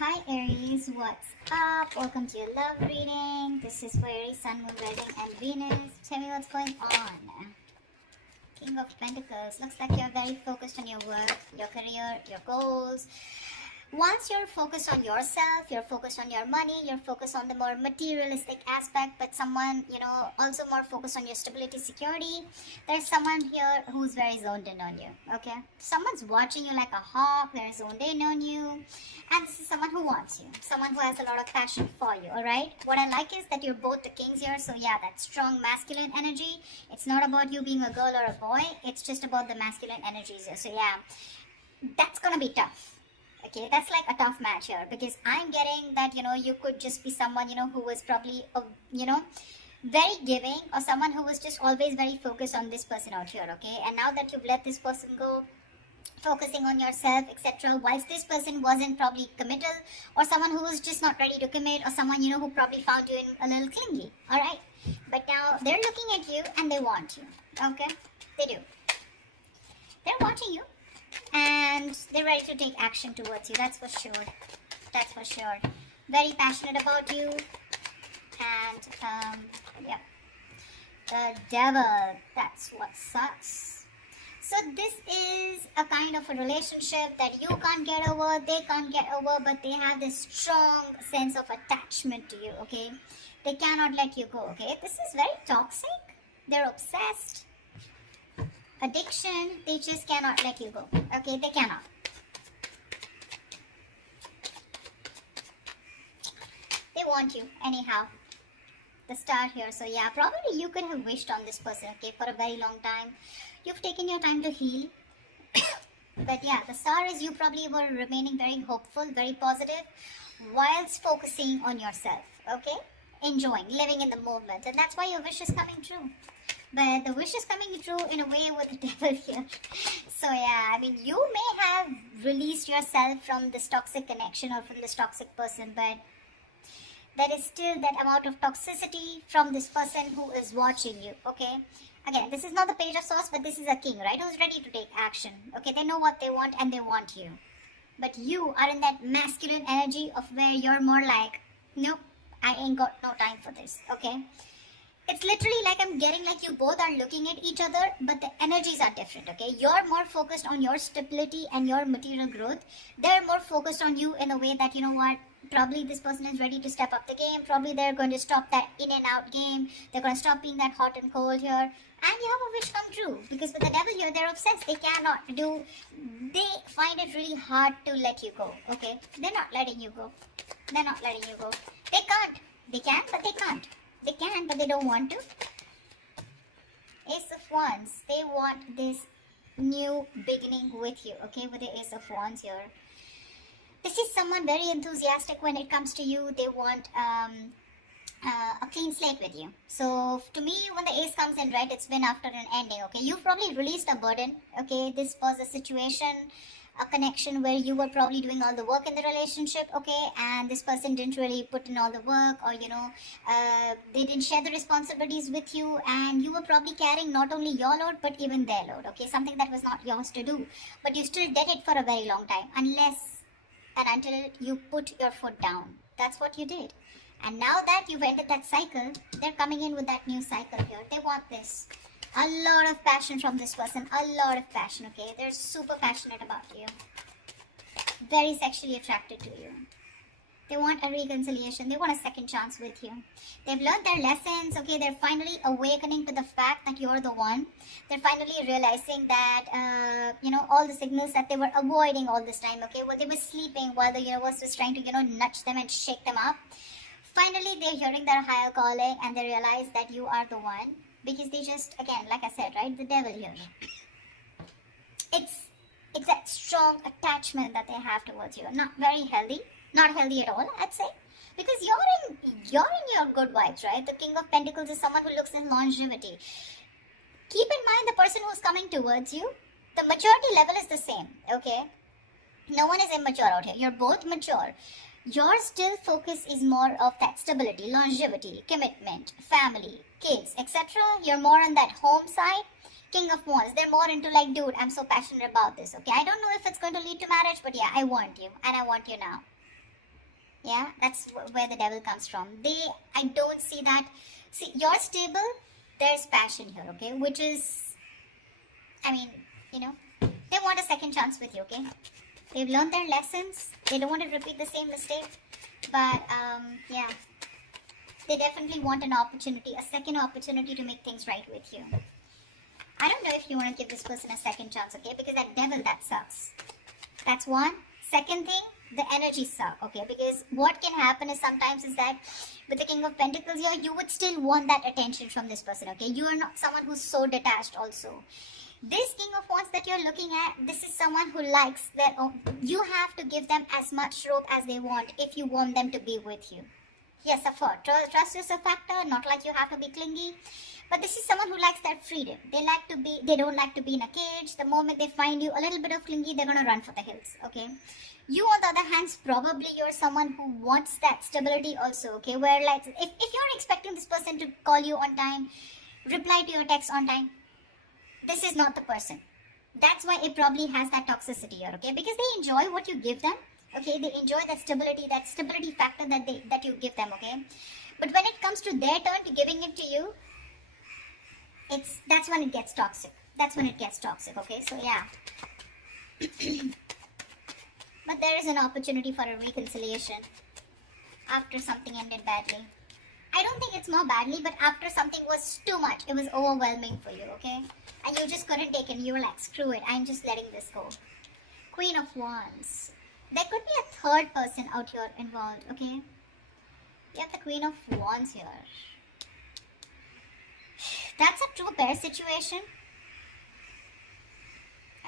Hi Aries, what's up? Welcome to your love reading. This is for Aries, Sun, Moon, Rising and Venus. Tell me what's going on. King of Pentacles. Looks like you're very focused on your work, your career, your goals. Once you're focused on yourself, you're focused on your money, you're focused on the more materialistic aspect, but someone, also more focused on your stability, security. There's someone here who's very zoned in on you, okay? Someone's watching you like a hawk, they're zoned in on you. And this is someone who wants you, someone who has a lot of passion for you, alright? What I like is that you're both the kings here, so yeah, that strong masculine energy. It's not about you being a girl or a boy, it's just about the masculine energies here. So yeah, that's gonna be tough. Okay, that's like a tough match here because I'm getting that, you could just be someone, who was probably, very giving, or someone who was just always very focused on this person out here, okay? And now that you've let this person go, focusing on yourself, etc., whilst this person wasn't probably committal, or someone who was just not ready to commit, or someone, who probably found you in a little clingy, alright? But now they're looking at you and they want you, okay? They do. They're watching you. And they're ready to take action towards you, that's for sure. That's for sure. Very passionate about you. And, yeah. The devil, that's what sucks. So this is a kind of a relationship that you can't get over, they can't get over, but they have this strong sense of attachment to you, okay? They cannot let you go, okay? This is very toxic. They're obsessed. Addiction, they just cannot let you go. Okay, they cannot. They want you anyhow. The star here. So yeah, probably you could have wished on this person, okay, for a very long time. You've taken your time to heal. But yeah, the star is you probably were remaining very hopeful, very positive, whilst focusing on yourself, okay? Enjoying, living in the moment. And that's why your wish is coming true. But the wish is coming true in a way with the devil here. So yeah, I mean, you may have released yourself from this toxic connection or from this toxic person, but there is still that amount of toxicity from this person who is watching you, okay? Again, this is not the Page of Swords, but this is a king, right? Who's ready to take action, okay? They know what they want and they want you. But you are in that masculine energy of where you're more like, nope, I ain't got no time for this, okay? It's literally like I'm getting like you both are looking at each other, but the energies are different, okay? You're more focused on your stability and your material growth. They're more focused on you in a way that, you know what, probably this person is ready to step up the game. Probably they're going to stop that in and out game. They're going to stop being that hot and cold here. And you have a wish come true. Because with the devil here, they're obsessed. They find it really hard to let you go, okay? They're not letting you go. They're not letting you go. They can't. They can, but they can't. They can, but they don't want to. Ace of Wands. They want this new beginning with you, okay? With the Ace of Wands here. This is someone very enthusiastic when it comes to you. They want a clean slate with you. So, to me, when the Ace comes in, right, it's been after an ending, okay? You've probably released a burden, okay? This was a situation, a connection where you were probably doing all the work in the relationship, okay, and this person didn't really put in all the work, or they didn't share the responsibilities with you, and you were probably carrying not only your load but even their load, okay, something that was not yours to do, but you still did it for a very long time, unless and until you put your foot down. That's what you did. And now that you've ended that cycle, they're coming in with that new cycle here. They want this. A lot of passion from this person. A lot of passion, okay? They're super passionate about you. Very sexually attracted to you. They want a reconciliation. They want a second chance with you. They've learned their lessons, okay? They're finally awakening to the fact that you're the one. They're finally realizing that, all the signals that they were avoiding all this time, okay? While they were sleeping, while the universe was trying to, nudge them and shake them up. Finally, they're hearing their higher calling and they realize that you are the one. Because they just, again, like I said, right, the devil here. It's that strong attachment that they have towards you. Not very healthy. Not healthy at all, I'd say. Because you're in your good vibes, right? The King of Pentacles is someone who looks in longevity. Keep in mind the person who's coming towards you, the maturity level is the same, okay? No one is immature out here. You're both mature. Your still focus is more of that stability, longevity, commitment, family, kids, etc. You're more on that home side. King of Wands, they're more into like, dude, I'm so passionate about this, okay? I don't know if it's going to lead to marriage, but yeah, I want you, and I want you now. Yeah, that's where the devil comes from. I don't see that. See, you're stable, there's passion here, okay? Which is, I mean, you know, they want a second chance with you, okay? They've learned their lessons. They don't want to repeat the same mistake. But, yeah, they definitely want an opportunity, a second opportunity to make things right with you. I don't know if you want to give this person a second chance, okay? Because that devil, that sucks. That's one. Second thing, the energy suck, okay? Because what can happen is sometimes is that with the King of Pentacles here, you would still want that attention from this person, okay? You are not someone who's so detached also. This King of Wands that you're looking at, this is someone who likes their own. You have to give them as much rope as they want if you want them to be with you. Yes, of course, trust is a factor, not like you have to be clingy. But this is someone who likes that freedom. They don't like to be in a cage. The moment they find you a little bit of clingy, they're going to run for the hills, okay? You, on the other hand, probably you're someone who wants that stability also, okay? Where, like, if you're expecting this person to call you on time, reply to your text on time, this is not the person. That's why it probably has that toxicity here, okay? Because they enjoy what you give them, okay? They enjoy that stability factor that you give them, okay? But when it comes to their turn to giving it to you, that's when it gets toxic. That's when it gets toxic, okay? So, yeah. But there is an opportunity for a reconciliation after something ended badly. I don't think it's more badly, but after something was too much, it was overwhelming for you, okay? And you just couldn't take it. You were like, screw it, I'm just letting this go. Queen of Wands. There could be a third person out here involved, okay? You have the Queen of Wands here. That's a true pair situation.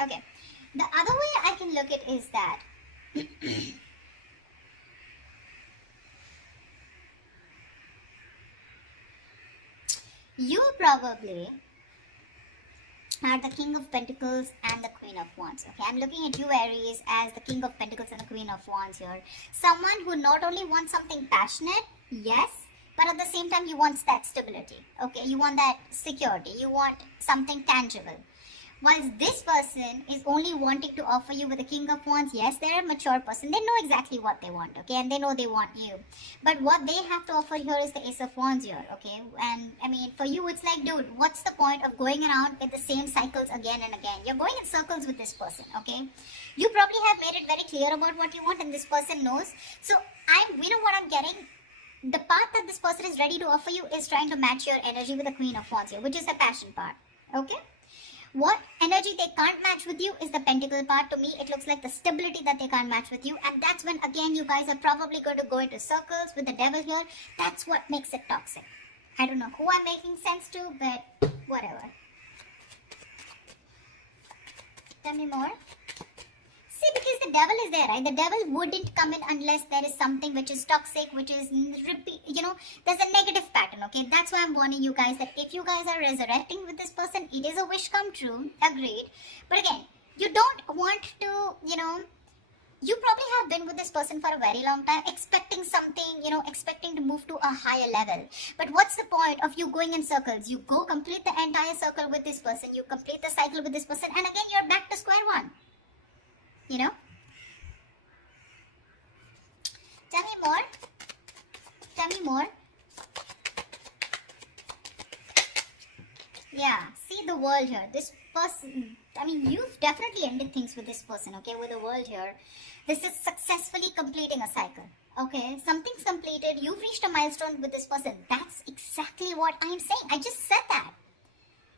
Okay. The other way I can look at it is that you probably are the King of Pentacles and the Queen of Wands. Okay, I'm looking at you, Aries, as the King of Pentacles and the Queen of Wands here. Someone who not only wants something passionate, yes, but at the same time you want that stability. Okay, you want that security. You want something tangible. Whilst this person is only wanting to offer you with the King of Wands, yes, they're a mature person. They know exactly what they want, okay? And they know they want you. But what they have to offer here is the Ace of Wands here, okay? And, I mean, for you, it's like, dude, what's the point of going around with the same cycles again and again? You're going in circles with this person, okay? You probably have made it very clear about what you want and this person knows. So, you know what I'm getting? The part that this person is ready to offer you is trying to match your energy with the Queen of Wands here, which is the passion part, okay? What energy they can't match with you is the pentacle part. To me, it looks like the stability that they can't match with you. And that's when, again, you guys are probably going to go into circles with the devil here. That's what makes it toxic. I don't know who I'm making sense to, but whatever. Tell me more. See, because the devil is there, right? The devil wouldn't come in unless there is something which is toxic, which is, there's a negative pattern, okay? That's why I'm warning you guys that if you guys are resurrecting with this person, it is a wish come true, agreed. But again, you don't want to, you probably have been with this person for a very long time, expecting something, expecting to move to a higher level. But what's the point of you going in circles? You go complete the entire circle with this person, you complete the cycle with this person, and again, you're back to square one. Tell me more. Tell me more. Yeah, see the world here. This person, you've definitely ended things with this person, okay, with the world here. This is successfully completing a cycle, okay? Something's completed. You've reached a milestone with this person. That's exactly what I'm saying. I just said that.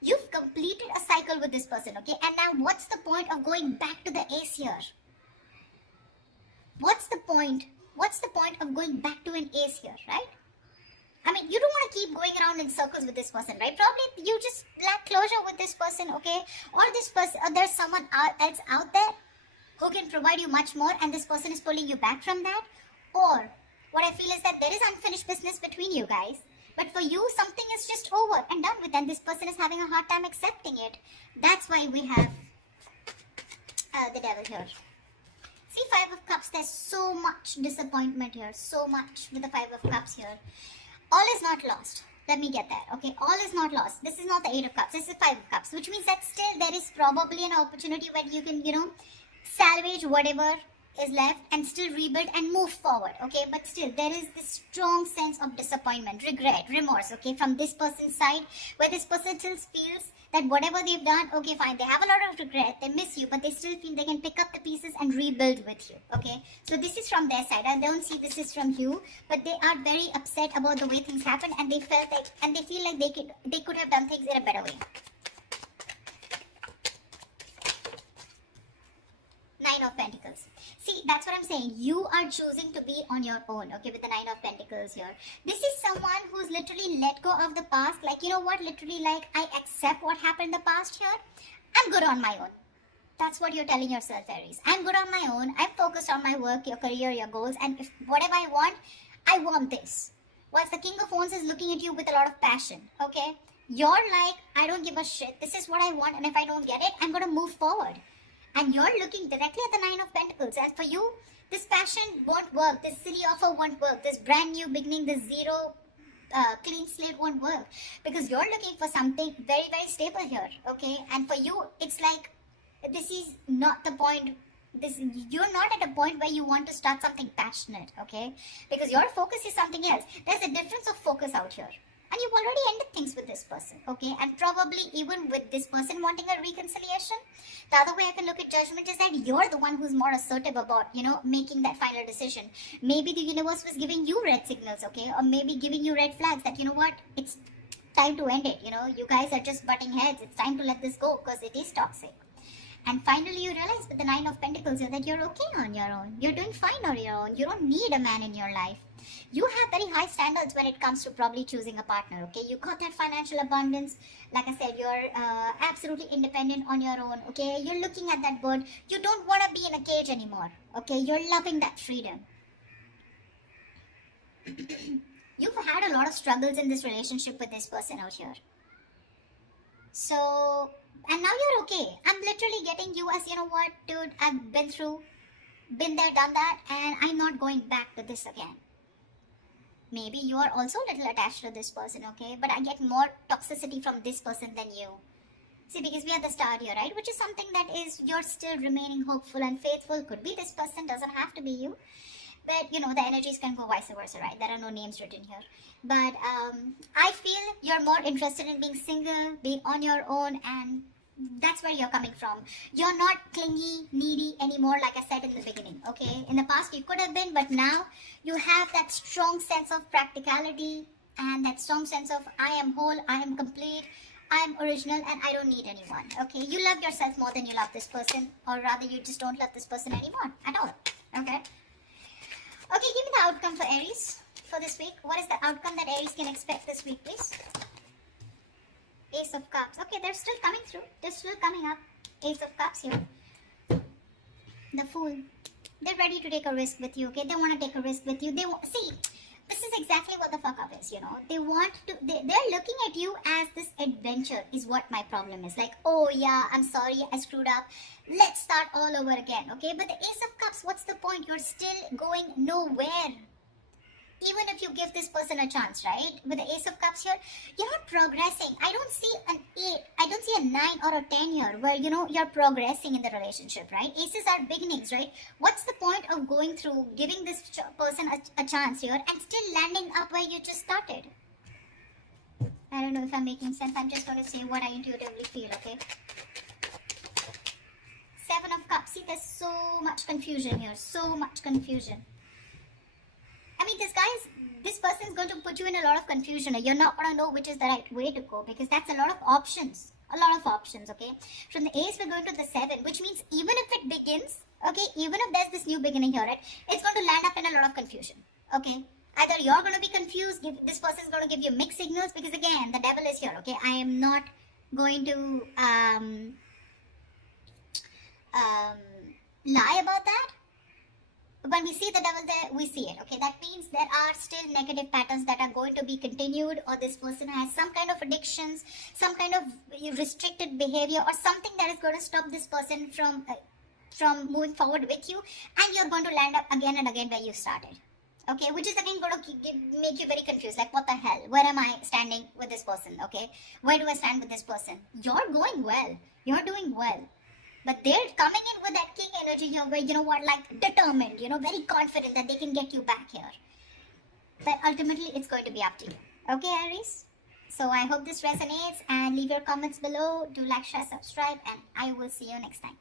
You've completed a cycle with this person, okay? And now what's the point of going back to the ace here? What's the point? What's the point of going back to an ace here, right? You don't want to keep going around in circles with this person, right? Probably you just lack closure with this person, okay? Or this person, or there's someone else out there who can provide you much more and this person is pulling you back from that. Or what I feel is that there is unfinished business between you guys. But for you, something is just over and done with and this person is having a hard time accepting it. That's why we have the devil here. See, Five of Cups, there's so much disappointment here. So much with the Five of Cups here. All is not lost. Let me get that, okay? All is not lost. This is not the Eight of Cups. This is Five of Cups, which means that still there is probably an opportunity where you can, salvage whatever is left and still rebuild and move forward, okay? But still there is this strong sense of disappointment, regret, remorse, okay, from this person's side, where this person still feels that whatever they've done, okay, fine, they have a lot of regret, they miss you, but they still feel they can pick up the pieces and rebuild with you, okay? So this is from their side. I don't see this is from you, but they are very upset about the way things happened, and they felt like, and they feel like they could have done things in a better way. Nine of Pentacles. See, that's what I'm saying. You are choosing to be on your own, okay, with the Nine of Pentacles here. This is someone who's literally let go of the past. Like, you know what, literally, like, I accept what happened in the past here. I'm good on my own. That's what you're telling yourself, Aries. I'm good on my own. I'm focused on my work, your career, your goals. And if whatever I want this. Whilst the King of Wands is looking at you with a lot of passion, okay? You're like, I don't give a shit. This is what I want. And if I don't get it, I'm going to move forward. And you're looking directly at the Nine of Pentacles. And for you, this passion won't work. This silly offer won't work. This brand new beginning, this zero clean slate won't work. Because you're looking for something very, very stable here. Okay? And for you, it's like, this is not the point. You're not at a point where you want to start something passionate. Okay? Because your focus is something else. There's a difference of focus out here. And you've already ended things with this person, okay? And probably even with this person wanting a reconciliation. The other way I can look at Judgment is that you're the one who's more assertive about, you know, making that final decision. Maybe the universe was giving you red signals, okay? Or maybe giving you red flags that, you know what, it's time to end it, you know? You guys are just butting heads. It's time to let this go because it is toxic. And finally, you realize with the Nine of Pentacles here that you're okay on your own. You're doing fine on your own. You don't need a man in your life. You have very high standards when it comes to probably choosing a partner, okay? You got that financial abundance. Like I said, you're absolutely independent on your own, okay? You're looking at that bird. You don't want to be in a cage anymore, okay? You're loving that freedom. You've had a lot of struggles in this relationship with this person out here. So, and now you're okay. I'm literally getting you as, you know what, dude, I've been there, done that, and I'm not going back to this again. Maybe you are also a little attached to this person, okay? But I get more toxicity from this person than you. See, because we are the star here, right? Which is something that is, you're still remaining hopeful and faithful. Could be this person, doesn't have to be you. But, you know, the energies can go vice versa, right? There are no names written here. But I feel you're more interested in being single, being on your own, and that's where you're coming from. You're not clingy, needy anymore, like I said in the beginning, okay? In the past, you could have been, but now you have that strong sense of practicality and that strong sense of I am whole, I am complete, I am original, and I don't need anyone, okay? You love yourself more than you love this person, or rather, you just don't love this person anymore at all, okay? Okay, give me the outcome for Aries for this week. What is the outcome that Aries can expect this week, please? Ace of Cups. Okay, they're still coming through. They're still coming up. Ace of Cups here. The Fool. They're ready to take a risk with you, okay? They want to take a risk with you. See, this is exactly what the fuck up is, you know? They're looking at you as this adventure is what my problem is. Like, oh yeah, I'm sorry, I screwed up. Let's start all over again, okay? But the Ace of Cups, what's the point? You're still going nowhere. Even if you give this person a chance, right? With the Ace of Cups here, you're not progressing. I don't see an 8. I don't see a 9 or a 10 here where, you know, you're progressing in the relationship, right? Aces are beginnings, right? What's the point of going through, giving this person a chance here and still landing up where you just started? I don't know if I'm making sense. I'm just going to say what I intuitively feel, okay? 7 of Cups. See, there's so much confusion here. So much confusion. I mean, this person is going to put you in a lot of confusion. You're not going to know which is the right way to go because that's a lot of options. A lot of options, okay? From the Ace, we're going to the 7, which means even if it begins, okay, even if there's this new beginning here, right, it's going to land up in a lot of confusion, okay? Either you're going to be confused, this person is going to give you mixed signals because, again, the devil is here, okay? I am not going to lie about that. When we see the devil there, we see it, okay? That means there are still negative patterns that are going to be continued, or this person has some kind of addictions, some kind of restricted behavior, or something that is going to stop this person from moving forward with you, and you're going to land up again and again where you started, okay? Which is again going to make you very confused, like what the hell? Where am I standing with this person, okay? Where do I stand with this person? You're going well. You're doing well. But they're coming in with that king energy here where, you know what, like determined, you know, very confident that they can get you back here. But ultimately, it's going to be up to you. Okay, Aries? So I hope this resonates, and leave your comments below. Do like, share, subscribe, and I will see you next time.